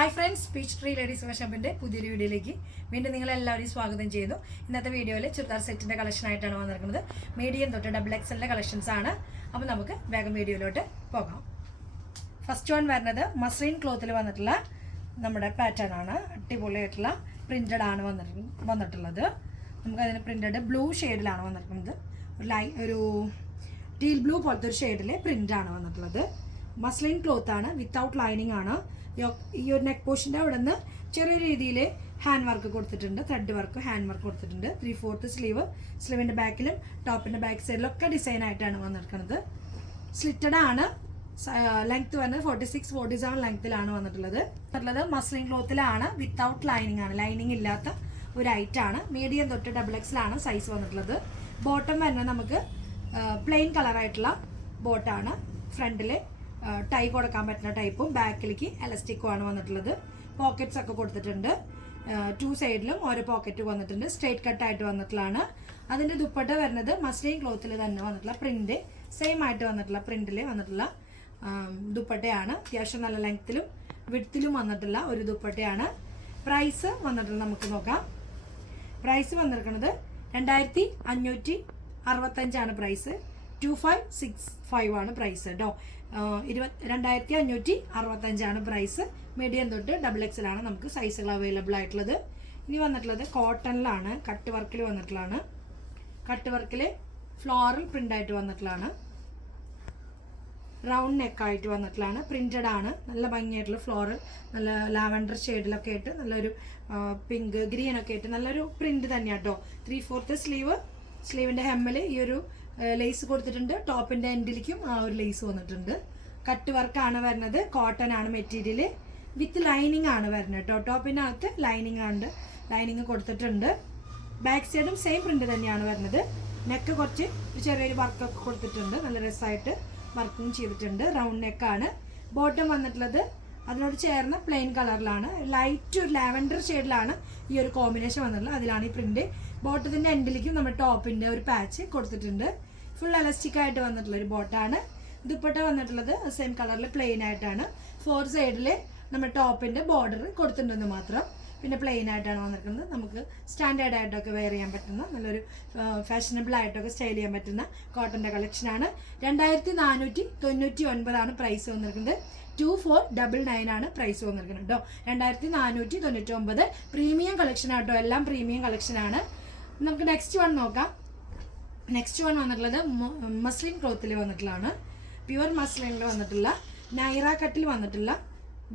Hi friends, peach tree ladies ഫാഷൻ്റെ പുതിയൊരു വീഡിയോയിലേക്ക് വീണ്ടും നിങ്ങളെല്ലാവരെയും സ്വാഗതം ചെയ്യുന്നു. ഇന്നത്തെ വീഡിയോയിൽ ചുരിദാർ സെറ്റിൻ്റെ കളക്ഷനായിട്ടാണ് വന്നിരിക്കുന്നത്. മീഡിയം തൊട്ട് XXL കളക്ഷൻസ് ആണ്. അപ്പോൾ നമുക്ക് വേഗം വീഡിയോയിലോട്ട് പോകാം. ഫസ്റ്റ് വൺ വരുന്നത് മസ്ലിൻ ക്ലോത്തിൽ വന്നിട്ടുള്ള നമ്മുടെ പാറ്റേൺ ആണ്. അടിപൊളിയായിട്ടുള്ള പ്രിന്റഡ് ആണ് വന്നിട്ടുള്ളത്. നമുക്കതിന് പ്രിന്റഡ് ബ്ലൂ ഷെയ്ഡിലാണ് വന്നിരിക്കുന്നത്. ഒരു ടീൽ ബ്ലൂ പോലത്തെ ഒരു ഷെയ്ഡിലെ പ്രിൻ്റാണ് വന്നിട്ടുള്ളത്. മസ്ലിൻ ക്ലോത്ത് ആണ്, വിത്തൗട്ട് ലൈനിങ് ആണ്. ഈ ഒരു നെക്ക് പോർഷൻ്റെ അവിടെ നിന്ന് ചെറിയ രീതിയിൽ ഹാൻഡ് വർക്ക് കൊടുത്തിട്ടുണ്ട്, ത്രെഡ് വർക്ക് ഹാൻഡ് വർക്ക് കൊടുത്തിട്ടുണ്ട്. 3/4 സ്ലീവ്, സ്ലീവിൻ്റെ ബാക്കിലും ടോപ്പിൻ്റെ ബാക്ക് സൈഡിലൊക്കെ ഡിസൈൻ ആയിട്ടാണ് വന്നിരിക്കുന്നത്. സ്ലിറ്റഡ് ആണ്. ലെങ്ത് വരുന്നത് 46-47 ലെങ്ത്തിലാണ് വന്നിട്ടുള്ളത്. മസ്ലിൻ ക്ലോത്തിലാണ്, വിത്തൗട്ട് ലൈനിങ് ആണ്, ലൈനിങ് ഇല്ലാത്ത ഒരു ഐറ്റാണ്. മീഡിയം തൊട്ട് XXL ആണ് സൈസ് വന്നിട്ടുള്ളത്. ബോട്ടം വരുന്നത് നമുക്ക് പ്ലെയിൻ കളറായിട്ടുള്ള ബോട്ടാണ്. ഫ്രണ്ടിൽ ടൈ കൊടുക്കാൻ പറ്റുന്ന ടൈപ്പും ബാക്കിലേക്ക് എലാസ്റ്റിക്കും ആണ് വന്നിട്ടുള്ളത്. പോക്കറ്റ്സ് ഒക്കെ കൊടുത്തിട്ടുണ്ട്. 2 സൈഡിലും ഓരോ പോക്കറ്റ് വന്നിട്ടുണ്ട്. സ്ട്രേറ്റ് കട്ടായിട്ട് വന്നിട്ടുള്ളതാണ്. അതിൻ്റെ ദുപ്പട്ട വരുന്നത് മസ്ലിൻ ക്ലോത്തിൽ തന്നെ വന്നിട്ടുള്ള പ്രിന്റ്, സെയിം ആയിട്ട് വന്നിട്ടുള്ള പ്രിന്റിൽ വന്നിട്ടുള്ള ദുപ്പട്ടയാണ്. അത്യാവശ്യം നല്ല ലെങ്ത്തിലും വിഡ്ത്തിലും വന്നിട്ടുള്ള ഒരു ദുപ്പട്ടയാണ്. പ്രൈസ് വന്നിട്ടുള്ളത് നമുക്ക് നോക്കാം. പ്രൈസ് വന്നിരിക്കുന്നത് 2565 പ്രൈസ്. 2565 ആണ് പ്രൈസ് കേട്ടോ. 2565 പ്രൈസ്. മീഡിയം തൊട്ട് XXL ആണ് നമുക്ക് സൈസുകൾ അവൈലബിൾ ആയിട്ടുള്ളത്. ഇനി വന്നിട്ടുള്ളത് കോട്ടണിലാണ്, കട്ട് വർക്കിൽ വന്നിട്ടുള്ളതാണ്. കട്ട് വർക്കിൽ ഫ്ലോറൽ പ്രിന്റ് ആയിട്ട് വന്നിട്ടുള്ളതാണ്. റൗണ്ട് നെക്കായിട്ട് വന്നിട്ടുള്ളതാണ്. പ്രിന്റഡ് ആണ്. നല്ല ഭംഗിയായിട്ടുള്ള ഫ്ലോറൽ, നല്ല ലാവൻഡർ ഷെയ്ഡിലൊക്കെ ആയിട്ട് നല്ലൊരു പിങ്ക് ഗ്രീൻ ഒക്കെ ആയിട്ട് നല്ലൊരു പ്രിന്റ് തന്നെയാണ് കേട്ടോ. 3/4 സ്ലീവ്, സ്ലീവിൻ്റെ ഹെമ്മിൽ ഈ ഒരു ലേസ് കൊടുത്തിട്ടുണ്ട്. ടോപ്പിൻ്റെ എൻഡിലേക്കും ആ ഒരു ലേസ് വന്നിട്ടുണ്ട്. കട്ട് വർക്കാണ് വരുന്നത്. കോട്ടൺ ആണ് മെറ്റീരിയൽ. വിത്ത് ലൈനിങ് ആണ് വരുന്നത് കേട്ടോ. ടോപ്പിൻ്റെ അകത്ത് ലൈനിങ് കൊടുത്തിട്ടുണ്ട്. ബാക്ക് സൈഡും സെയിം പ്രിന്റ് തന്നെയാണ് വരുന്നത്. നെക്ക് കുറച്ച് ചെറിയൊരു വർക്കൊക്കെ കൊടുത്തിട്ടുണ്ട്. നല്ല രസമായിട്ട് വർക്കും ചെയ്തിട്ടുണ്ട്. റൗണ്ട് നെക്കാണ്. ബോട്ടം വന്നിട്ടുള്ളത് അതിനോട് ചേർന്ന പ്ലെയിൻ കളറിലാണ്. ലൈറ്റ് ഒരു ലാവൻഡർ ഷെയ്ഡിലാണ് ഈ ഒരു കോമ്പിനേഷൻ വന്നിട്ടുള്ളത്. അതിലാണ് ഈ പ്രിന്റ്. ബോട്ടത്തിൻ്റെ എൻഡിലേക്കും നമ്മുടെ ടോപ്പിൻ്റെ ഒരു പാച്ച് കൊടുത്തിട്ടുണ്ട്. ഫുൾ എലാസ്റ്റിക് ആയിട്ട് വന്നിട്ടുള്ള ഒരു ബോട്ടാണ്. ദുപ്പട്ട വന്നിട്ടുള്ളത് സെയിം കളറിൽ പ്ലെയിൻ ആയിട്ടാണ്. 4 സൈഡിൽ നമ്മുടെ ടോപ്പിൻ്റെ ബോർഡർ കൊടുത്തിട്ടുണ്ടെന്ന് മാത്രം. പിന്നെ പ്ലെയിൻ ആയിട്ടാണ് വന്നിരിക്കുന്നത്. നമുക്ക് സ്റ്റാൻഡേർഡ് ആയിട്ടൊക്കെ വെയർ ചെയ്യാൻ പറ്റുന്ന നല്ലൊരു ഫാഷനബിൾ ആയിട്ടൊക്കെ സ്റ്റൈൽ ചെയ്യാൻ പറ്റുന്ന കോട്ടൻ്റെ കളക്ഷനാണ്. 2499 ആണ് പ്രൈസ് വന്നിരിക്കുന്നത്. 2499 ആണ് പ്രൈസ് വന്നിരിക്കുന്നത് കേട്ടോ. 2499 പ്രീമിയം കളക്ഷൻ ആട്ടോ. എല്ലാം പ്രീമിയം കളക്ഷനാണ്. നമുക്ക് നെക്സ്റ്റ് വൺ നോക്കാം. നെക്സ്റ്റ് വൺ വന്നിട്ടുള്ളത് മസ്ലിൻ ക്ലോത്തിൽ വന്നിട്ടുള്ളതാണ്. പ്യുവർ മസ്ലിനിൽ വന്നിട്ടുള്ള നൈറ കട്ടിൽ വന്നിട്ടുള്ള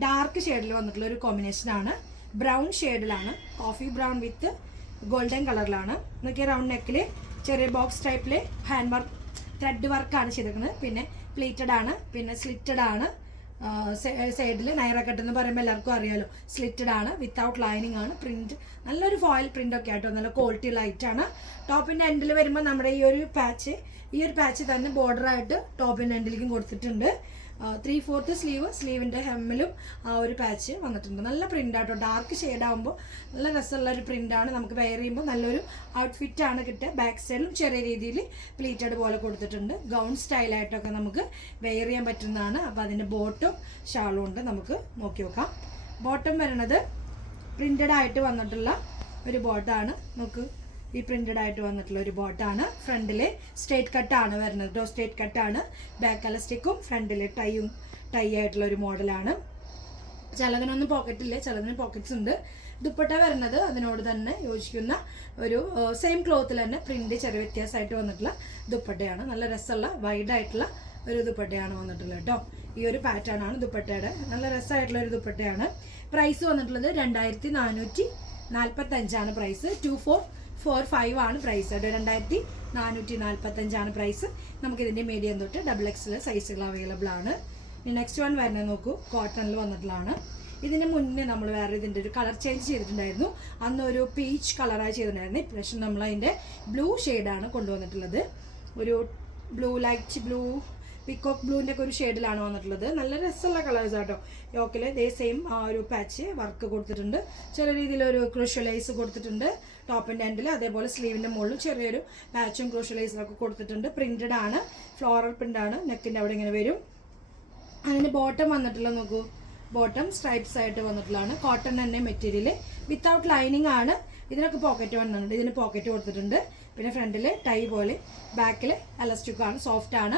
ഡാർക്ക് ഷെയ്ഡിൽ വന്നിട്ടുള്ള ഒരു കോമ്പിനേഷനാണ്. ബ്രൗൺ ഷെയ്ഡിലാണ്, കോഫി ബ്രൗൺ വിത്ത് ഗോൾഡൻ കളറിലാണ്. നോക്കിയ റൗണ്ട് നെക്കിൽ ചെറിയ ബോക്സ് ടൈപ്പിൽ ഹാൻഡ് വർക്ക് ത്രെഡ് വർക്കാണ് ചെയ്തിരിക്കുന്നത്. പിന്നെ പ്ലീറ്റഡ് ആണ്, പിന്നെ സ്ലിറ്റഡ് ആണ്. സൈഡിൽ നൈറ കട്ട് എന്ന് പറയുമ്പോൾ എല്ലാവർക്കും അറിയാലോ, സ്ലിറ്റഡ് ആണ്, വിത്തൗട്ട് ലൈനിങ് ആണ്. പ്രിന്റ് നല്ലൊരു ഫോയിൽ പ്രിന്റ് ഒക്കെ ആയിട്ടോ, നല്ല ക്വാളിറ്റി ലൈറ്റാണ്. ടോപ്പിൻ്റെ എൻഡിൽ വരുമ്പോൾ നമ്മുടെ ഈ ഒരു പാച്ച് തന്നെ ബോർഡറായിട്ട് ടോപ്പിൻ്റെ എൻഡിലേക്കും കൊടുത്തിട്ടുണ്ട്. 3/4 സ്ലീവ്, സ്ലീവിൻ്റെ ഹെമ്മിലും ആ ഒരു പാച്ച് വന്നിട്ടുണ്ട്. നല്ല പ്രിന്റ് ആട്ടോ. ഡാർക്ക് ഷെയ്ഡ് ആകുമ്പോൾ നല്ല രസമുള്ള ഒരു പ്രിന്റാണ്. നമുക്ക് വെയർ ചെയ്യുമ്പോൾ നല്ലൊരു ഔട്ട്ഫിറ്റാണ് കിട്ടുക. ബാക്ക് സൈഡിലും ചെറിയ രീതിയിൽ പ്ലീറ്റഡ് പോലെ കൊടുത്തിട്ടുണ്ട്. ഗൗൺ സ്റ്റൈലായിട്ടൊക്കെ നമുക്ക് വെയർ ചെയ്യാൻ പറ്റുന്നതാണ്. അപ്പോൾ അതിൻ്റെ ബോട്ടും ഷാളും ഉണ്ട്. നമുക്ക് നോക്കി നോക്കാം. ബോട്ടം വരുന്നത് പ്രിന്റഡ് ആയിട്ട് വന്നിട്ടുള്ള ഒരു ബോട്ടാണ്. നമുക്ക് ഈ പ്രിന്റഡ് ആയിട്ട് വന്നിട്ടുള്ള ഒരു ബോട്ടാണ്. ഫ്രണ്ടിൽ സ്ട്രേറ്റ് കട്ടാണ് വരുന്നത് കേട്ടോ. സ്ട്രേറ്റ് കട്ടാണ്. ബാക്ക് എലാസ്റ്റിക്കും ഫ്രണ്ടിൽ ടൈ ആയിട്ടുള്ള ഒരു മോഡലാണ്. ചിലതിനൊന്നും പോക്കറ്റില്ല, ചിലതിന് പോക്കറ്റ്സ് ഉണ്ട്. ദുപ്പട്ട വരുന്നത് അതിനോട് തന്നെ യോജിക്കുന്ന ഒരു സെയിം ക്ലോത്തിൽ തന്നെ പ്രിന്റ് ചെറിയ വ്യത്യാസമായിട്ട് വന്നിട്ടുള്ള ദുപ്പട്ടയാണ്. നല്ല രസമുള്ള വൈഡായിട്ടുള്ള ഒരു ദുപ്പട്ടയാണ് വന്നിട്ടുള്ളത് കേട്ടോ. ഈ ഒരു പാറ്റേൺ ആണ് ദുപ്പട്ടയുടെ. നല്ല രസമായിട്ടുള്ള ഒരു ദുപ്പട്ടയാണ്. പ്രൈസ് വന്നിട്ടുള്ളത് 2445 ആണ് പ്രൈസ്. 2445 ആണ് പ്രൈസ്. 2445 ആണ് പ്രൈസ്. നമുക്കിതിൻ്റെ മീഡിയം തൊട്ട് XXL സൈസുകൾ അവൈലബിൾ ആണ്. നെക്സ്റ്റ് വൺ വരുന്നത് നോക്കൂ. കോട്ടണിൽ വന്നിട്ടുള്ളതാണ്. ഇതിന് മുന്നേ നമ്മൾ വേറെ ഇതിൻ്റെ ഒരു കളർ ചേഞ്ച് ചെയ്തിട്ടുണ്ടായിരുന്നു. അന്ന് ഒരു പീച്ച് കളറായി ചെയ്തിട്ടുണ്ടായിരുന്നു. ഇപ്രാവശ്യം നമ്മൾ അതിൻ്റെ ബ്ലൂ ഷെയ്ഡാണ് കൊണ്ടുവന്നിട്ടുള്ളത്. ഒരു ബ്ലൂ, ലൈറ്റ് ബ്ലൂ, പിക്കോക്ക് ബ്ലൂവിൻ്റെ ഒക്കെ ഒരു ഷെയ്ഡിലാണ് വന്നിട്ടുള്ളത്. നല്ല രസമുള്ള കളേഴ്സ് ആട്ടോ. യോക്കിൽ ഇതേ സെയിം ആ ഒരു പാച്ച് വർക്ക് കൊടുത്തിട്ടുണ്ട്. ചെറിയ രീതിയിലൊരു ക്രൂഷ്യലൈസ് കൊടുത്തിട്ടുണ്ട് ടോപ്പിൻ്റെ എൻഡിൽ. അതേപോലെ സ്ലീവിൻ്റെ മുകളിലും ചെറിയൊരു പാച്ചും ക്രൂഷ്യലൈസിലൊക്കെ കൊടുത്തിട്ടുണ്ട്. പ്രിന്റഡ് ആണ്, ഫ്ലോറൽ പ്രിൻ്റാണ്. നെക്കിൻ്റെ അവിടെ ഇങ്ങനെ വരും. അതിൻ്റെ ബോട്ടം വന്നിട്ടുള്ള നോക്കൂ. ബോട്ടം സ്ട്രൈപ്സ് ആയിട്ട് വന്നിട്ടുള്ളതാണ്. കോട്ടൺ തന്നെ മെറ്റീരിയൽ, വിത്തൗട്ട് ലൈനിങ് ആണ്. ഇതിനൊക്കെ പോക്കറ്റ് വന്നിട്ടുണ്ട്, ഇതിന് പോക്കറ്റ് കൊടുത്തിട്ടുണ്ട്. പിന്നെ ഫ്രണ്ടിൽ ടൈ പോലെ, ബാക്കിൽ എലാസ്റ്റിക്കാണ്, സോഫ്റ്റ് ആണ്.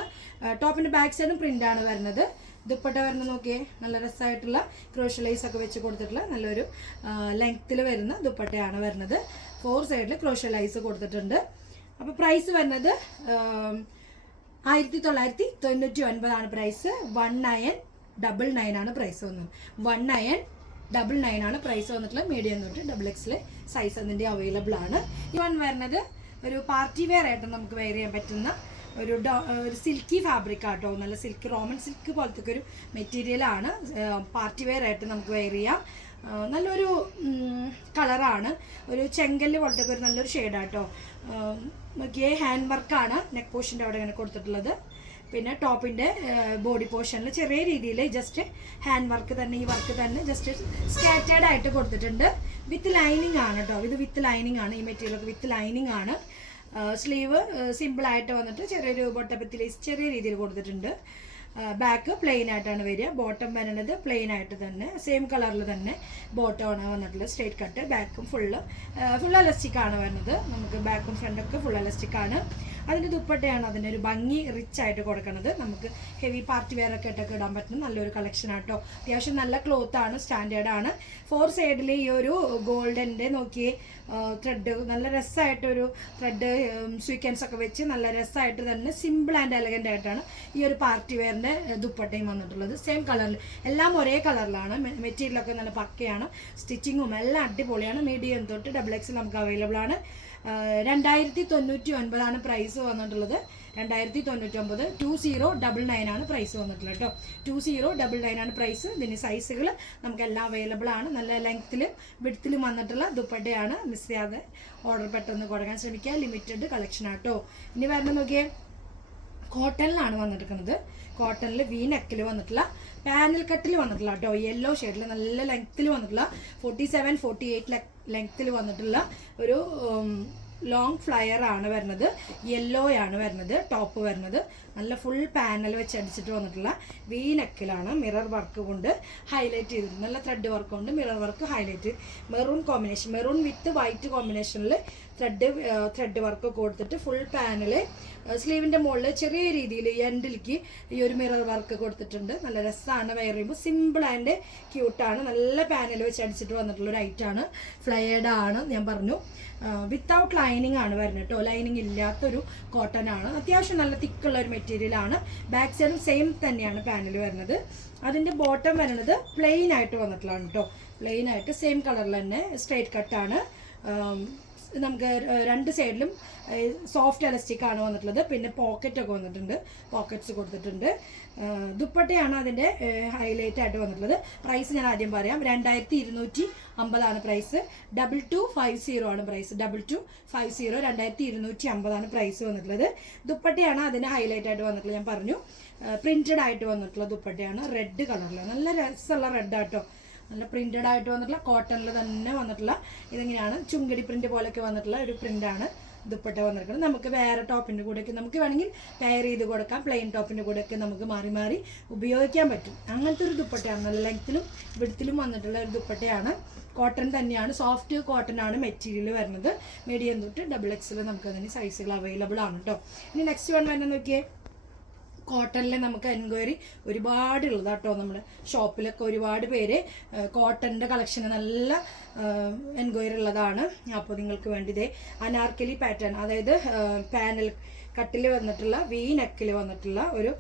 ടോപ്പിൻ്റെ ബാക്ക് സൈഡും പ്രിൻ്റാണ് വരുന്നത്. ദുപ്പട്ട വരുന്നത് നോക്കിയേ, നല്ല രസമായിട്ടുള്ള ക്രോഷ്യലൈസ് ഒക്കെ വെച്ച് കൊടുത്തിട്ടുള്ള നല്ലൊരു ലെങ്ത്തിൽ വരുന്ന ദുപ്പട്ടയാണ് വരുന്നത്. 4 സൈഡിൽ ക്രോഷ്യലൈസ് കൊടുത്തിട്ടുണ്ട്. അപ്പോൾ പ്രൈസ് വരുന്നത് 1999 പ്രൈസ്. 1999 ആണ് പ്രൈസ് വന്നത്. 1999 ആണ് പ്രൈസ് വന്നിട്ടുള്ളത്. മീഡിയം തൊട്ട് XXL സൈസ് അതിൻ്റെ അവൈലബിൾ ആണ്. ഈ വൺ വരുന്നത് ഒരു പാർട്ടി വെയർ ആയിട്ട് നമുക്ക് വെയർ ചെയ്യാൻ പറ്റുന്ന ഒരു സിൽക്കി ഫാബ്രിക് ആട്ടോ. നല്ല സിൽക്ക്, റോമൻ സിൽക്ക് പോലത്തെ ഒരു മെറ്റീരിയലാണ്. പാർട്ടി വെയർ ആയിട്ട് നമുക്ക് വെയർ ചെയ്യാം. നല്ലൊരു കളറാണ്, ഒരു ചെങ്കല്ല് പോലത്തെ ഒരു നല്ലൊരു ഷെയ്ഡാട്ടോ. നോക്കിയേ, ഹാൻഡ് വർക്കാണ് നെക്ക് പോർഷൻ്റെ അവിടെ ഇങ്ങനെ കൊടുത്തിട്ടുള്ളത്. പിന്നെ ടോപ്പിൻ്റെ ബോഡി പോർഷനിൽ ചെറിയ രീതിയിൽ ജസ്റ്റ് ഹാൻഡ് വർക്ക് തന്നെ, ഈ വർക്ക് തന്നെ ജസ്റ്റ് സ്കാറ്റേഡ് ആയിട്ട് കൊടുത്തിട്ടുണ്ട്. വിത്ത് ലൈനിങ് ആണ് കേട്ടോ, ഇത് വിത്ത് ലൈനിങ് ആണ്. ഈ മെറ്റീരിയലൊക്കെ വിത്ത് ലൈനിങ് ആണ്. സ്ലീവ് സിമ്പിളായിട്ട് വന്നിട്ട് ചെറിയൊരു ബൊട്ടപ്പത്തിൽ ചെറിയ രീതിയിൽ കൊടുത്തിട്ടുണ്ട്. ബാക്ക് പ്ലെയിൻ ആയിട്ടാണ് വരിക. ബോട്ടം വരുന്നത് പ്ലെയിൻ ആയിട്ട് തന്നെ, സെയിം കളറിൽ തന്നെ ബോട്ടമാണ് വന്നിട്ടുള്ളത്. സ്ട്രേറ്റ് കട്ട്, ബാക്കും ഫുൾ എലാസ്റ്റിക് ആണ് വരുന്നത്. നമുക്ക് ബാക്കും ഫ്രണ്ടൊക്കെ ഫുൾ എലാസ്റ്റിക് ആണ്. അതിൻ്റെ ദുപ്പട്ടയാണ് അതിൻ്റെ ഒരു ഭംഗി റിച്ച് ആയിട്ട് കൊടുക്കുന്നത്. നമുക്ക് ഹെവി പാർട്ടി വെയർ ഒക്കെ ഇട്ടൊക്കെ ഇടാൻ പറ്റുന്ന നല്ലൊരു കളക്ഷൻ ആട്ടോ. അത്യാവശ്യം നല്ല ക്ലോത്ത് ആണ്, സ്റ്റാൻഡേർഡ് ആണ്. 4 സൈഡിൽ ഈ ഒരു ഗോൾഡൻ്റെ നോക്കിയേ ത്രെഡ്, നല്ല രസമായിട്ടൊരു ത്രെഡ് സ്വീക്വൻസ് ഒക്കെ വെച്ച് നല്ല രസമായിട്ട് തന്നെ സിമ്പിൾ ആൻഡ് എലഗൻ്റ് ആയിട്ടാണ് ഈ ഒരു പാർട്ടി വെയറിൻ്റെ ദുപ്പട്ടയും വന്നിട്ടുള്ളത്. സെയിം കളറിൽ, എല്ലാം ഒരേ കളറിലാണ്. മെറ്റീരിയലൊക്കെ നല്ല പക്കയാണ്, സ്റ്റിച്ചിങ്ങും എല്ലാം അടിപൊളിയാണ്. മീഡിയം തൊട്ട് XXL നമുക്ക് അവൈലബിൾ ആണ്. 2099 ആണ് പ്രൈസ് വന്നിട്ടുള്ളത്. 2099, 2099 ആണ് പ്രൈസ് വന്നിട്ടുള്ളത് കേട്ടോ. 2099 ആണ് പ്രൈസ്. ഇതിന് സൈസുകൾ നമുക്കെല്ലാം അവൈലബിൾ ആണ്. നല്ല ലെങ്ത്തിലും വിഡ്ത്തിലും വന്നിട്ടുള്ള ദുപ്പട്ടയാണ്. മിസ് ചെയ്യാതെ ഓർഡർ പെട്ടെന്ന് കൊടുക്കാൻ ശ്രമിക്കുക. ലിമിറ്റഡ് കളക്ഷൻ ആട്ടോ. ഇനി വരുന്നത് നോക്കിയേ, കോട്ടണിലാണ് വന്നിരിക്കുന്നത്. കോട്ടണിൽ വി നെക്കിൽ വന്നിട്ടുള്ള പാനൽ കട്ടിൽ വന്നിട്ടുള്ള കേട്ടോ. യെല്ലോ ഷെയ്ഡിൽ നല്ല ലെങ്ത്തിൽ വന്നിട്ടുള്ള 47, 48 ലെങ്ത്തിൽ വന്നിട്ടുള്ള ഒരു ലോങ് ഫ്ലയർ ആണ് വരുന്നത്. യെല്ലോ ആണ് വരുന്നത്. ടോപ്പ് വരുന്നത് നല്ല ഫുൾ പാനൽ വെച്ച് അടിച്ചിട്ട് വന്നിട്ടുള്ള വി നെക്കിലാണ്. മിറർ വർക്ക് കൊണ്ട് ഹൈലൈറ്റ് ചെയ്തിട്ടുണ്ട്. നല്ല വർക്ക് കൊണ്ട് mirror work highlight. Maroon combination, maroon with white കോമ്പിനേഷനിൽ ത്രെഡ് വർക്ക് കൊടുത്തിട്ട് ഫുൾ പാനല്. സ്ലീവിൻ്റെ മുകളിൽ ചെറിയ രീതിയിൽ എൻഡിലേക്ക് ഈ ഒരു മിറർ വർക്ക് കൊടുത്തിട്ടുണ്ട്. നല്ല രസമാണ് വെയർ ചെയ്യുമ്പോൾ. സിമ്പിൾ ആൻഡ് ക്യൂട്ടാണ്. നല്ല പാനൽ വെച്ച് അടിച്ചിട്ട് വന്നിട്ടുള്ള ഒരു ഐറ്റാണ്. ഫ്ലയേർഡ് ആണ് ഞാൻ പറഞ്ഞു. വിത്തൗട്ട് ലൈനിങ് ആണ് വരുന്നത് കേട്ടോ. ലൈനിങ് ഇല്ലാത്തൊരു കോട്ടൺ ആണ്. അത്യാവശ്യം നല്ല തിക്കുള്ള ഒരു മെറ്റീരിയലാണ്. ബാക്ക് സൈഡും സെയിം തന്നെയാണ് പാനൽ വരുന്നത്. അതിൻ്റെ ബോട്ടം വരുന്നത് പ്ലെയിൻ ആയിട്ട് വന്നിട്ടുള്ളതാണ് കേട്ടോ. പ്ലെയിൻ ആയിട്ട് സെയിം കളറിൽ തന്നെ സ്ട്രേറ്റ് കട്ടാണ്. നമുക്ക് 2 സൈഡിലും സോഫ്റ്റ് എലാസ്റ്റിക് ആണ് വന്നിട്ടുള്ളത്. പിന്നെ പോക്കറ്റൊക്കെ വന്നിട്ടുണ്ട്, പോക്കറ്റ്സ് കൊടുത്തിട്ടുണ്ട്. ദുപ്പട്ടയാണ് അതിൻ്റെ ഹൈലൈറ്റ് ആയിട്ട് വന്നിട്ടുള്ളത്. പ്രൈസ് ഞാൻ ആദ്യം പറയാം. 2250 ആണ് പ്രൈസ്. 2250 ആണ് പ്രൈസ്. 2250, 2250 ആണ് പ്രൈസ് വന്നിട്ടുള്ളത്. ദുപ്പട്ടയാണ് അതിൻ്റെ ഹൈലൈറ്റ് ആയിട്ട് വന്നിട്ടുള്ളത്. ഞാൻ പറഞ്ഞു പ്രിന്റഡ് ആയിട്ട് വന്നിട്ടുള്ള ദുപ്പട്ടയാണ്. റെഡ് കളറിൽ നല്ല രസമുള്ള റെഡ് ആട്ടോ. നല്ല പ്രിന്റഡ് ആയിട്ട് വന്നിട്ടുള്ള കോട്ടണിൽ തന്നെ വന്നിട്ടുള്ള ഇതിങ്ങനെയാണ് ചുങ്കടി പ്രിന്റ് പോലെയൊക്കെ വന്നിട്ടുള്ള ഒരു പ്രിന്റാണ് ദുപ്പട്ട വന്നിരിക്കുന്നത്. നമുക്ക് വേറെ ടോപ്പിൻ്റെ കൂടെയൊക്കെ നമുക്ക് വേണമെങ്കിൽ പെയർ ചെയ്ത് കൊടുക്കാം. പ്ലെയിൻ ടോപ്പിൻ്റെ കൂടെയൊക്കെ നമുക്ക് മാറി മാറി ഉപയോഗിക്കാൻ പറ്റും. അങ്ങനത്തെ ഒരു ദുപ്പട്ടയാണ്. നല്ല ലെങ്ത്തിലും വിഡ്ത്തിലും വന്നിട്ടുള്ള ഒരു ദുപ്പട്ടയാണ്. കോട്ടൺ തന്നെയാണ്, സോഫ്റ്റ് കോട്ടൺ ആണ് മെറ്റീരിയൽ വരുന്നത്. മീഡിയം തൊട്ട് XXL നമുക്ക് അതിന് സൈസുകൾ അവൈലബിൾ ആണ് കേട്ടോ. ഇനി നെക്സ്റ്റ് വൺ വരുന്നത് നോക്കിയേ, കോട്ടണിൽ നമുക്ക് എൻക്വയറി ഒരുപാട് ഉള്ളതാട്ടോ. നമ്മുടെ ഷോപ്പിലൊക്കെ ഒരുപാട് പേര് കോട്ടണിൻ്റെ കളക്ഷന് നല്ല എൻക്വയറി ഉള്ളതാണ്. അപ്പോൾ നിങ്ങൾക്ക് വേണ്ടി ഇതേ അനാർക്കലി പാറ്റേൺ, അതായത് പാനൽ കട്ടിൽ വന്നിട്ടുള്ള വി നെക്കിൽ വന്നിട്ടുള്ള ഒരു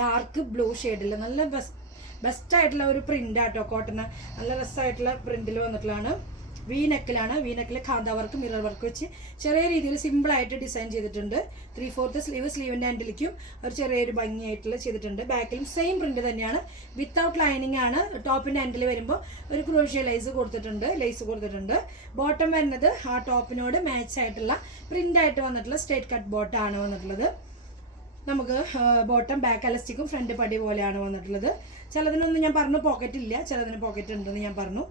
ഡാർക്ക് ബ്ലൂ ഷെയ്ഡിൽ നല്ല ബെസ്റ്റായിട്ടുള്ള ഒരു പ്രിൻ്റാട്ടോ. കോട്ടണ് നല്ല രസമായിട്ടുള്ള പ്രിൻറ്റിൽ വന്നിട്ടുള്ളതാണ്. വി നെക്കിലാണ്. വി നെക്കിൽ ഖാന്ത വർക്ക്, മിറർ വർക്ക് വെച്ച് ചെറിയ രീതിയിൽ സിമ്പിളായിട്ട് ഡിസൈൻ ചെയ്തിട്ടുണ്ട്. 3/4 സ്ലീവ്, സ്ലീവിൻ്റെ ഹാൻഡിലേക്കും ഒരു ചെറിയൊരു ഭംഗിയായിട്ടുള്ള ചെയ്തിട്ടുണ്ട്. ബാക്കിലും സെയിം പ്രിന്റ് തന്നെയാണ്. വിത്തൗട്ട് ലൈനിങ് ആണ്. ടോപ്പിൻ്റെ ഹാൻഡിൽ വരുമ്പോൾ ഒരു ക്രോഷ്യ ലേസ് കൊടുത്തിട്ടുണ്ട്. ബോട്ടം വരുന്നത് ആ ടോപ്പിനോട് മാച്ച് ആയിട്ടുള്ള പ്രിൻ്റായിട്ട് വന്നിട്ടുള്ള സ്ട്രേറ്റ് കട്ട് ബോട്ടമാണ് വന്നിട്ടുള്ളത്. നമുക്ക് ബോട്ടം ബാക്ക് എലാസ്റ്റിക്കും ഫ്രണ്ട് പടി പോലെയാണ് വന്നിട്ടുള്ളത്. ചിലതിനൊന്നും ഞാൻ പറഞ്ഞു പോക്കറ്റ് ഇല്ല, ചിലതിന് പോക്കറ്റ് ഉണ്ടെന്ന് ഞാൻ പറഞ്ഞു.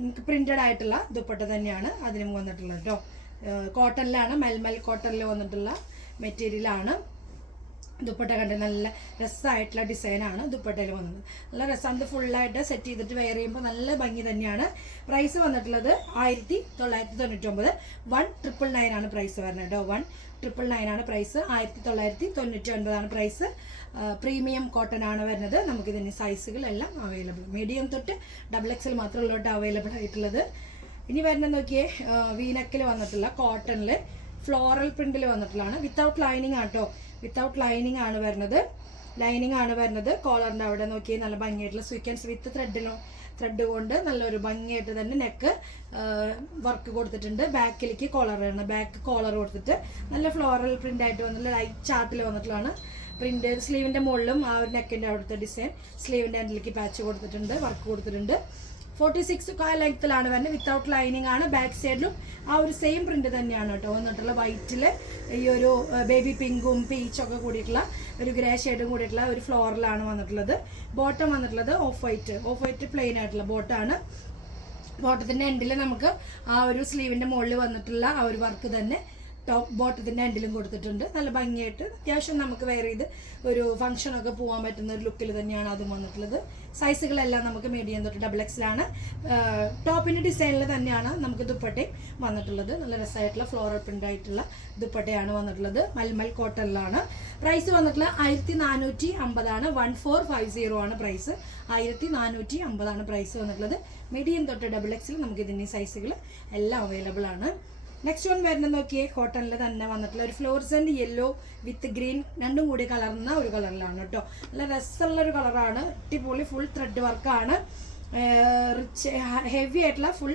നമുക്ക് പ്രിന്റഡ് ആയിട്ടുള്ള ദുപ്പട്ട തന്നെയാണ് അതിനും വന്നിട്ടുള്ളത് കേട്ടോ. കോട്ടണിലാണ്, മൽമൽ കോട്ടണിൽ വന്നിട്ടുള്ള മെറ്റീരിയലാണ്. ദുപ്പട്ട കണ്ട് നല്ല രസമായിട്ടുള്ള ഡിസൈനാണ് ദുപ്പട്ടയിൽ വന്നത്. നല്ല രസമാണ്. ഫുള്ളായിട്ട് സെറ്റ് ചെയ്തിട്ട് വെയർ ചെയ്യുമ്പോൾ നല്ല ഭംഗി തന്നെയാണ്. പ്രൈസ് വന്നിട്ടുള്ളത് 1999. 1999 ആണ് പ്രൈസ് വരുന്നത് കേട്ടോ. 1999 ആണ് പ്രൈസ്. 1999 ആണ് പ്രൈസ്. പ്രീമിയം കോട്ടൺ ആണ് വരുന്നത്. നമുക്കിതിന് സൈസുകളെല്ലാം അവൈലബിൾ. മീഡിയം തൊട്ട് XXL മാത്രമേ ഉള്ളൂ അവൈലബിൾ ആയിട്ടുള്ളത്. ഇനി വരുന്നത് നോക്കിയേ, വീനക്കിൽ വന്നിട്ടുള്ള കോട്ടണിൽ ഫ്ലോറൽ പ്രിന്റിൽ വന്നിട്ടുള്ളതാണ്. വിത്തൗട്ട് ലൈനിങ് ആട്ടോ. വിത്തൗട്ട് ലൈനിങ് ആണ് വരുന്നത്. കോളറിൻ്റെ അവിടെ നോക്കി നല്ല ഭംഗിയായിട്ടുള്ള സ്വീക്വൻസ് വിത്ത് ത്രെഡ് കൊണ്ട് നല്ലൊരു ഭംഗിയായിട്ട് തന്നെ നെക്ക് വർക്ക് കൊടുത്തിട്ടുണ്ട്. ബാക്കിലേക്ക് കോളറാണ്. ബാക്ക് കോളർ കൊടുത്തിട്ട് നല്ല ഫ്ലോറൽ പ്രിന്റ് ആയിട്ട് വന്നിട്ടുള്ള ലൈറ്റ് ചാർട്ടിൽ വന്നിട്ടുള്ളതാണ് പ്രിന്റ്. സ്ലീവിൻ്റെ മുകളിലും ആ ഒരു നെക്കിൻ്റെ അവിടുത്തെ ഡിസൈൻ സ്ലീവിൻ്റെ എൻഡിലേക്ക് പാച്ച് കൊടുത്തിട്ടുണ്ട്, വർക്ക് കൊടുത്തിട്ടുണ്ട്. 46 ലെങ്ത്തിലാണ് വരുന്നത്. വിത്തൗട്ട് ലൈനിങ് ആണ്. ബാക്ക് സൈഡിലും ആ ഒരു സെയിം പ്രിന്റ് തന്നെയാണ് കേട്ടോ വന്നിട്ടുള്ള. വൈറ്റിൽ ഈ ഒരു ബേബി പിങ്കും പീച്ചൊക്കെ കൂടിയിട്ടുള്ള ഒരു ഗ്രേ ഷെയ്ഡും കൂടിയിട്ടുള്ള ഒരു ഫ്ലോറിലാണ് വന്നിട്ടുള്ളത്. ബോട്ടം വന്നിട്ടുള്ളത് ഓഫ് വൈറ്റ് പ്ലെയിൻ ആയിട്ടുള്ള ബോട്ടാണ്. ബോട്ടത്തിൻ്റെ എൻഡിൽ നമുക്ക് ആ ഒരു സ്ലീവിൻ്റെ മുകളിൽ വന്നിട്ടുള്ള ആ ഒരു വർക്ക് തന്നെ ടോപ്പ് ബോട്ടത്തിൻ്റെ എൻഡിലും കൊടുത്തിട്ടുണ്ട്. നല്ല ഭംഗിയായിട്ട് അത്യാവശ്യം നമുക്ക് വെയർ ചെയ്ത് ഒരു ഫംഗ്ഷനൊക്കെ പോകാൻ പറ്റുന്ന ഒരു ലുക്കിൽ തന്നെയാണ് അതും വന്നിട്ടുള്ളത്. സൈസുകളെല്ലാം നമുക്ക് മീഡിയം തൊട്ട് XXL ആണ്. ടോപ്പിൻ്റെ ഡിസൈനിൽ തന്നെയാണ് നമുക്ക് ദുപ്പട്ടയും വന്നിട്ടുള്ളത്. നല്ല രസമായിട്ടുള്ള ഫ്ലോറൽ പ്രിന്റ് ആയിട്ടുള്ള ദുപ്പട്ടയാണ് വന്നിട്ടുള്ളത്. മൽമൽ കോട്ടണിലാണ്. പ്രൈസ് വന്നിട്ടുള്ളത് 1450 ആണ്. 1450 ആണ് പ്രൈസ്. 1450 ആണ് പ്രൈസ് വന്നിട്ടുള്ളത്. മീഡിയം തൊട്ട് XXL നമുക്ക് ഇതിൻ്റെ സൈസുകൾ എല്ലാം അവൈലബിൾ ആണ്. നെക്സ്റ്റ് വൺ വരുന്നത് നോക്കിയേ, കോട്ടണിൽ തന്നെ വന്നിട്ടുള്ള ഒരു ഫ്ലോറസെന്റ് യെല്ലോ വിത്ത് ഗ്രീൻ രണ്ടും കൂടി കലർന്ന ഒരു കളറിലാണ് കേട്ടോ. നല്ല രസമുള്ളൊരു കളറാണ്. അടിപൊളി ഫുൾ ത്രെഡ് വർക്കാണ്. റിച്ച് ഹെവി ആയിട്ടുള്ള ഫുൾ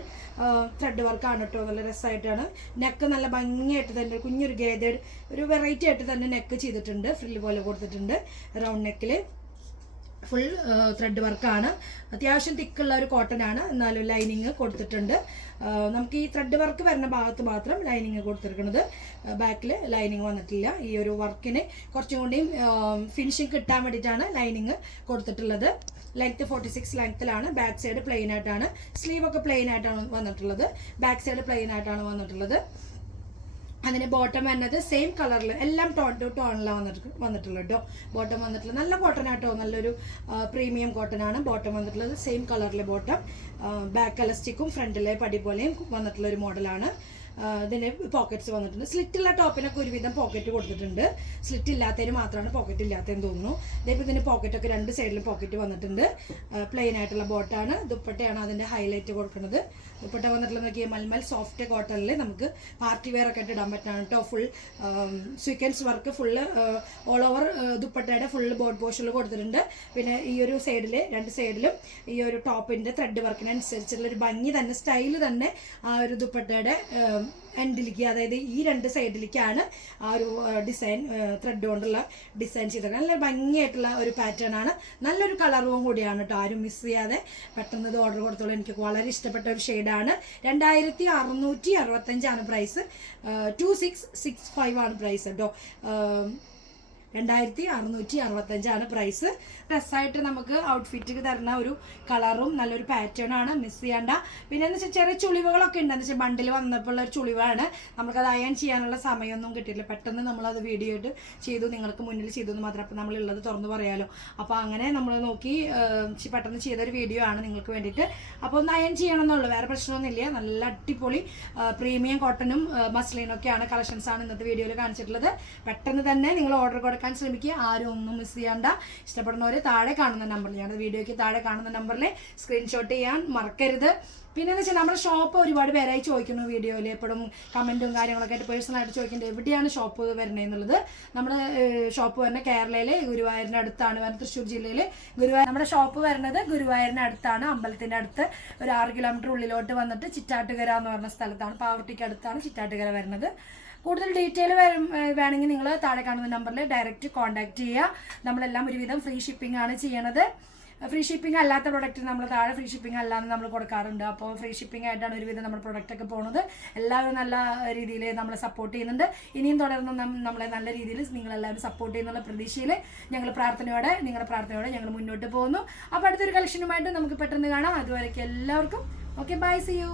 ത്രെഡ് വർക്കാണ് കേട്ടോ. നല്ല രസമായിട്ടാണ്. നെക്ക് നല്ല ഭംഗിയായിട്ട് തന്നെ കുഞ്ഞൊരു ഗേതേഡ് ഒരു വെറൈറ്റി ആയിട്ട് തന്നെ നെക്ക് ചെയ്തിട്ടുണ്ട്. ഫ്രില്ല് പോലെ കൊടുത്തിട്ടുണ്ട്. റൗണ്ട് നെക്കിൽ ഫുൾ ത്രെഡ് വർക്കാണ്. അത്യാവശ്യം തിക്കുള്ള ഒരു കോട്ടൺ ആണ്. എന്നാലും ലൈനിങ് കൊടുത്തിട്ടുണ്ട്. നമുക്ക് ഈ ത്രെഡ് വർക്ക് വരുന്ന ഭാഗത്ത് മാത്രം ലൈനിങ് കൊടുത്തിരിക്കുന്നത്. ബാക്കിൽ ലൈനിങ് വന്നിട്ടില്ല. ഈ ഒരു വർക്കിന് കുറച്ചും കൂടിയും ഫിനിഷിങ് കിട്ടാൻ വേണ്ടിയിട്ടാണ് ലൈനിങ് കൊടുത്തിട്ടുള്ളത്. ലെങ്ത് 46 ലെങ്ത്തിലാണ്. ബാക്ക് സൈഡ് പ്ലെയിൻ ആയിട്ടാണ്. സ്ലീവ് ഒക്കെ പ്ലെയിൻ ആയിട്ടാണ് വന്നിട്ടുള്ളത്. ബാക്ക് സൈഡ് പ്ലെയിൻ ആയിട്ടാണ് വന്നിട്ടുള്ളത്. അതിന് ബോട്ടം വരുന്നത് സെയിം കളറിൽ എല്ലാം ടോൺ ടു ടോണിലാണ് വന്നിട്ടുള്ളത് കേട്ടോ. ബോട്ടം വന്നിട്ടുള്ളത് നല്ല കോട്ടൺ ആട്ടോ. നല്ലൊരു പ്രീമിയം കോട്ടൺ ആണ്. ബോട്ടം വന്നിട്ടുള്ളത് സെയിം കളറിലെ ബോട്ടം. ബാക്ക് എലാസ്റ്റിക്കും ഫ്രണ്ടിലെ പടി പോലെയും വന്നിട്ടുള്ള ഒരു മോഡലാണ്. ഇതിന് പോക്കറ്റ്സ് വന്നിട്ടുണ്ട്. സ്ലിറ്റുള്ള ടോപ്പിനൊക്കെ ഒരുവിധം പോക്കറ്റ് കൊടുത്തിട്ടുണ്ട്. സ്ലിറ്റ് ഇല്ലാത്തതിന് മാത്രമാണ് പോക്കറ്റ് ഇല്ലാത്തതെന്ന് തോന്നുന്നു. ഇതേപോലെ ഇതിന് പോക്കറ്റൊക്കെ രണ്ട് സൈഡിലും പോക്കറ്റ് വന്നിട്ടുണ്ട്. പ്ലെയിൻ ആയിട്ടുള്ള ബോട്ടാണ്. ദുപ്പട്ടയാണ് അതിൻ്റെ ഹൈലൈറ്റ് കൊടുക്കുന്നത്. ദുപ്പട്ട വന്നിട്ടുള്ളത് നോക്കിയാൽ മൽമൽ സോഫ്റ്റ് കോട്ടണിൽ നമുക്ക് പാർട്ടി വെയർ ഒക്കെ ഇട്ട് ഇടാൻ പറ്റാണ് കേട്ടോ. Full sequins work full all over ദുപ്പട്ടയുടെ ഫുള്ള് ബോർഡ് പോർഷനിൽ കൊടുത്തിട്ടുണ്ട്. പിന്നെ ഈ ഒരു സൈഡിൽ രണ്ട് സൈഡിലും ഈ ഒരു ടോപ്പിൻ്റെ ത്രെഡ് വർക്കിനനുസരിച്ചുള്ള ഒരു ഭംഗി തന്നെ സ്റ്റൈല് തന്നെ ആ ഒരു ദുപ്പട്ടയുടെ എൻഡിലേക്ക്, അതായത് ഈ രണ്ട് സൈഡിലേക്കാണ് ആ ഒരു ഡിസൈൻ ത്രെഡ് കൊണ്ടുള്ള ഡിസൈൻ ചെയ്തത്. നല്ല ഭംഗിയായിട്ടുള്ള ഒരു പാറ്റേൺ ആണ്. നല്ലൊരു കളറും കൂടിയാണ് കേട്ടോ. ആരും മിസ് ചെയ്യാതെ പെട്ടെന്ന് ഇത് ഓർഡർ കൊടുത്തോളൂ. എനിക്ക് വളരെ ഇഷ്ടപ്പെട്ട ഒരു ഷെയ്ഡാണ്. 2665 ആണ് പ്രൈസ്. 2665 ആണ് പ്രൈസ് കേട്ടോ. 2665 ആണ് പ്രൈസ്. ഡ്രസ്സായിട്ട് നമുക്ക് ഔട്ട്ഫിറ്റ് തരുന്ന ഒരു കളറും നല്ലൊരു പാറ്റേൺ ആണ്. മിസ് ചെയ്യേണ്ട. പിന്നെ എന്ന് വെച്ചാൽ ചെറിയ ചുളിവുകളൊക്കെ ഉണ്ട്. എന്ന് വെച്ചാൽ ബണ്ടിൽ വന്നപ്പോൾ ഉള്ള ഒരു ചുളിവാണ്. നമുക്കത് അയൺ ചെയ്യാനുള്ള സമയമൊന്നും കിട്ടിയില്ല. പെട്ടെന്ന് നമ്മളത് വീഡിയോ ആയിട്ട് ചെയ്തു, നിങ്ങൾക്ക് മുന്നിൽ ചെയ്തു എന്ന് മാത്രം. അപ്പം നമ്മളുള്ളത് തുറന്ന് പറയാമല്ലോ. അപ്പോൾ അങ്ങനെ നമ്മൾ നോക്കി പെട്ടെന്ന് ചെയ്തൊരു വീഡിയോ ആണ് നിങ്ങൾക്ക് വേണ്ടിയിട്ട്. അപ്പോൾ ഒന്ന് അയൺ ചെയ്യണമെന്നുള്ളൂ, വേറെ പ്രശ്നമൊന്നുമില്ല. നല്ല അടിപൊളി പ്രീമിയം കോട്ടണും മസ്ലിനും ഒക്കെയാണ് കളക്ഷൻസാണ് ഇന്നത്തെ വീഡിയോയിൽ കാണിച്ചിട്ടുള്ളത്. പെട്ടെന്ന് തന്നെ നിങ്ങൾ ഓർഡർ കൊടുക്കാൻ ശ്രമിക്കുക. ആരും ഒന്നും മിസ് ചെയ്യണ്ട. ഇഷ്ടപ്പെടുന്നവർ താഴെ കാണുന്ന നമ്പറിൽ, ഞങ്ങളുടെ വീഡിയോയ്ക്ക് താഴെ കാണുന്ന നമ്പറിൽ സ്ക്രീൻഷോട്ട് ചെയ്യാൻ മറക്കരുത്. പിന്നെന്ന് വെച്ചാൽ നമ്മുടെ ഷോപ്പ് ഒരുപാട് പേരായി ചോദിക്കുന്നു. വീഡിയോയിൽ എപ്പോഴും കമൻറ്റും കാര്യങ്ങളൊക്കെ ആയിട്ട് പേഴ്സണലായിട്ട് ചോദിക്കേണ്ടത് എവിടെയാണ് ഷോപ്പ് വരുന്നതെന്നുള്ളത്. നമ്മുടെ ഷോപ്പ് വരുന്നത് കേരളയിൽ ഗുരുവായൂരിൻ്റെ അടുത്താണ് വരുന്നത്. തൃശ്ശൂർ ജില്ലയിൽ നമ്മുടെ ഷോപ്പ് വരുന്നത് ഗുരുവായൂരിൻ്റെ അടുത്താണ്. അമ്പലത്തിൻ്റെ അടുത്ത് ഒരു 6 കിലോമീറ്റർ ഉള്ളിലോട്ട് വന്നിട്ട് ചിറ്റാട്ടുകര എന്ന് പറഞ്ഞ സ്ഥലത്താണ്. പാവട്ടിക്ക് അടുത്താണ് ചിറ്റാട്ടുകര വരുന്നത്. കൂടുതൽ ഡീറ്റെയിൽ വേണമെങ്കിൽ നിങ്ങൾ താഴെ കാണുന്ന നമ്പറിൽ ഡയറക്റ്റ് കോൺടാക്ട് ചെയ്യുക. നമ്മളെല്ലാം ഒരുവിധം ഫ്രീ ഷിപ്പിംഗ് ആണ് ചെയ്യണത്. ഫ്രീ ഷിപ്പിംഗ് അല്ലാത്ത പ്രൊഡക്റ്റ് നമ്മൾ താഴെ ഫ്രീ ഷിപ്പിംഗ് അല്ലാന്ന് നമ്മൾ കൊടുക്കാറുണ്ട്. അപ്പോൾ ഫ്രീ ഷിപ്പിംഗ് ആയിട്ടാണ് ഒരുവിധം നമ്മുടെ പ്രൊഡക്റ്റൊക്കെ പോകുന്നത്. എല്ലാവരും നല്ല രീതിയിൽ നമ്മളെ സപ്പോർട്ട് ചെയ്യുന്നുണ്ട്. ഇനിയും തുടർന്ന് നമ്മളെ നല്ല രീതിയിൽ നിങ്ങളെല്ലാവരും സപ്പോർട്ട് ചെയ്യുന്നുള്ള പ്രതീക്ഷയിൽ നിങ്ങളുടെ പ്രാർത്ഥനയോടെ ഞങ്ങൾ മുന്നോട്ട് പോകുന്നു. അപ്പോൾ അടുത്തൊരു കളക്ഷനുമായിട്ട് നമുക്ക് പെട്ടെന്ന് കാണാം. അതുവരേക്കും എല്ലാവർക്കും ഓക്കെ, ബൈ, സീ യു.